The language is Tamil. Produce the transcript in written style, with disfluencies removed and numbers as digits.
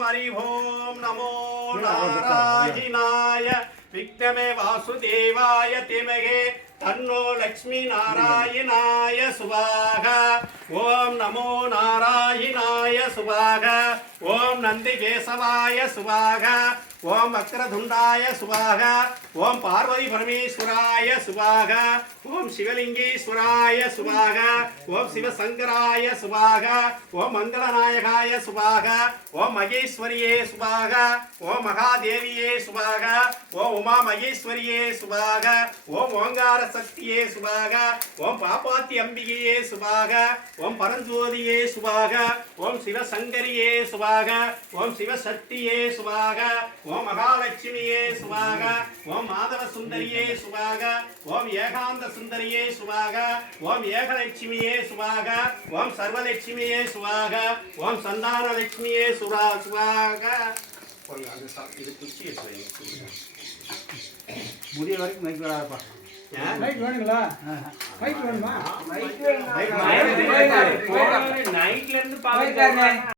हरि ओम नमो नारायणाय विघ्नमे वासुदेवाय धीमहि तन्नो लक्ष्मी नारायणाय स्वाहा ओम नमो नारायणाय स्वाहा ओम नंदी केशवाय स्वाहा ओम वक्रतुंडाय स्वाहा ओम पार्वती परमेश्वराय स्वाहा ओम शिवलिंगेश्वराय स्वाहा ओम शिवशंकराय स्वाहा ओम मंगलनायकाय स्वाहा ओम महेश्वरिये स्वाहा ओम महादेविये स्वाहा ओम उमा महेश्वरिये स्वाहा ओम ओंकार शक्तिये स्वाहा ओम पापाति अंबिके स्वाहा ओम परंज्योतिये स्वाहा ओम शिवशंकरिये स्वाहा ओम शिवशक्तिये स्वाहा ओम महालक्ष्मीये स्वाहा ओम माधव सुंदरिये स्वाहा ओम ஏகாந்த சுந்தரியே சுவாகா ஓம் ஏகலட்சுமியே சுவாகா ஓம் சர்வலட்சுமியே சுவாகா ஓம் சந்தான லட்சுமியே சுவாகா இது குச்சி முடிய வரைக்கும் மைக் விடாதப்பா மைக் வேணுங்களா மைக் வேணுமா நைட்ல இருந்து பாருங்க